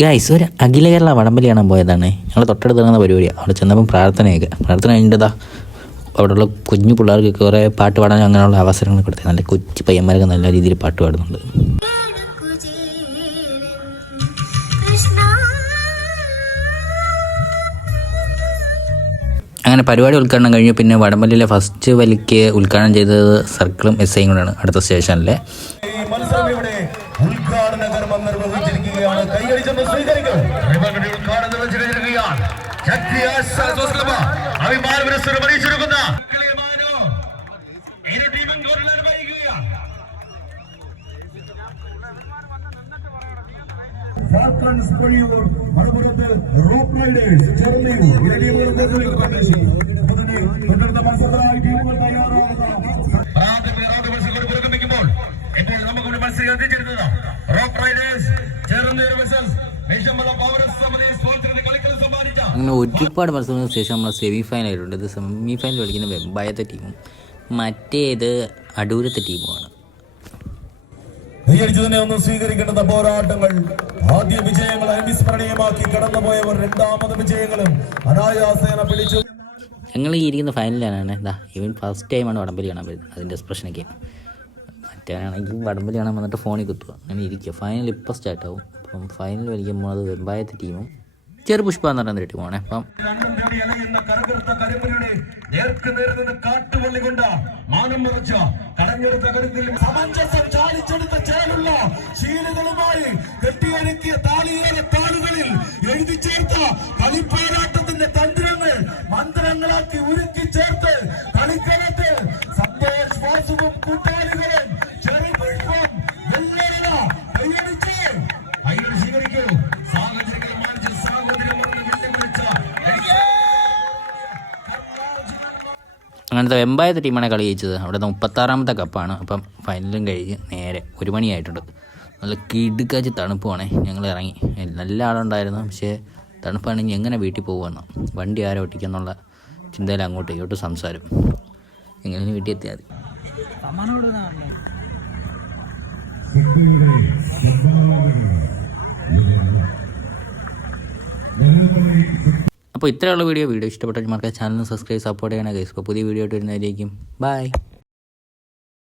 Guys ഒരു അഖില കേരള വടംവലി കാണാൻ പോയതാണ്. ഞങ്ങൾ തൊട്ടടുത്ത് നടന്ന പരിപാടിയാണ്. അവിടെ ചെന്നപ്പം പ്രാർത്ഥന കഴിഞ്ഞിട്ടതാ അവിടെയുള്ള കുഞ്ഞു പിള്ളേർക്ക് കുറേ പാട്ട് പാടാൻ അങ്ങനെയുള്ള അവസരങ്ങൾ കൊടുത്തത്. നല്ല കൊച്ചു പയ്യന്മാരൊക്കെ നല്ല രീതിയിൽ പാട്ട് പാടുന്നുണ്ട്. അങ്ങനെ പരിപാടി ഉദ്ഘാടനം കഴിഞ്ഞു. പിന്നെ വടംവലിയിലെ ഫസ്റ്റ് വലിക്ക് ഉദ്ഘാടനം ചെയ്തത് സർക്കിളും SIയും കൂടെയാണ് അടുത്ത സ്റ്റേഷനിലെ. ഉദ്ഘാടന കർമ്മം നിർവഹിച്ചിരിക്കുകയാണ്. കൈയടിച്ചൊന്ന് സ്വീകരിക്കും. ഉദ്ഘാടനം നിർവഹിച്ചിരിക്കുകയാണ്. ഇപ്പോൾ നമുക്കിവിടെ മത്സരം എത്തിച്ചേരുന്നത് റോക്ക് റൈഡേഴ്സ് അങ്ങനെ ഒരുപാട് മത്സരങ്ങൾക്ക് ശേഷം നമ്മൾ സെമി ഫൈനൽ ആയിട്ടുണ്ട്. ഇത് സെമി ഫൈനൽ കളിക്കുന്ന വെമ്പായത്തെ ടീമും മറ്റേത് അടൂരത്തെ ടീമുമാണ്. കൈയടിച്ചു തന്നെ ഒന്ന് സ്വീകരിക്കേണ്ടുന്ന പോരാട്ടങ്ങൾ. ആദ്യ വിജയങ്ങൾ അവിസ്മരണീയമാക്കി കടന്നുപോയവർ രണ്ടാമത് വിജയങ്ങളും അനായാസേന പിടിച്ചു. ഞങ്ങൾ ഈ ഇരിക്കുന്ന ഫൈനലാണ്. ഇവൻ ഫസ്റ്റ് ടൈമാണ് വടംവലി കാണാൻ വരുന്നത്. അതിൻ്റെ എക്സ്പ്രഷനൊക്കെയാണ്. മറ്റേനാണെങ്കിൽ വടംവലി കാണാൻ വന്നിട്ട് ഫോണിൽ കുത്തുക അങ്ങനെ ഇരിക്കുക. ഫൈനൽ ഇപ്പോൾ സ്റ്റാർട്ടാവും. അപ്പം ഫൈനൽ വലിക്കുമ്പോൾ അത് വെമ്പായത്തെ ടീമും ചെറുപുഷ്പ എന്ന് പറയുന്ന ടീമാണ്. അപ്പം കളിപ്പോരാട്ടത്തിന്റെ തന്ത്രങ്ങൾ മന്ത്രങ്ങളാക്കി ഉരുക്കി ചേർത്ത് കളിക്കളത്തിൽ സന്തോഷ് കൂട്ടാളികളും ചെറുപുഷ്പം എല്ലാവരും കൈയടിച്ച് സ്വീകരിക്കൂ. സാഹചര്യങ്ങൾ മാനിച്ച് സാഹോദര്യം വെല്ലുവിളിച്ച അങ്ങനത്തെ വെമ്പായത്തെ ടീമാണ് കളി ജയിച്ചത്. അവിടെ 36ാമത്തെ കപ്പാണ്. അപ്പം ഫൈനലും കഴിഞ്ഞ് നേരെ 1 മണിയായിട്ടുണ്ട്. നല്ല കിടുക്കാച്ച് തണുപ്പുവാണേ. ഞങ്ങൾ ഇറങ്ങി. നല്ല ആളുണ്ടായിരുന്നു. പക്ഷേ തണുപ്പാണെങ്കിൽ എങ്ങനെ വീട്ടിൽ പോകുമെന്നോ വണ്ടി ആരോ ഒട്ടിക്കുന്നുള്ള ചിന്തയിൽ അങ്ങോട്ടും ഇങ്ങോട്ടും സംസാരം. എങ്ങനെ വീട്ടിൽ എത്തിയാൽ മതി. അപ്പോൾ ഇത്രയുള്ള വീഡിയോ ഇഷ്ടപ്പെട്ട ചാനൽ സബ്സ്ക്രൈബ് സപ്പോർട്ട് ചെയ്യണം ഗൈസ്. അപ്പോൾ പുതിയ വീഡിയോ ആയിട്ട് വരുന്നതായിരിക്കും. ബൈ.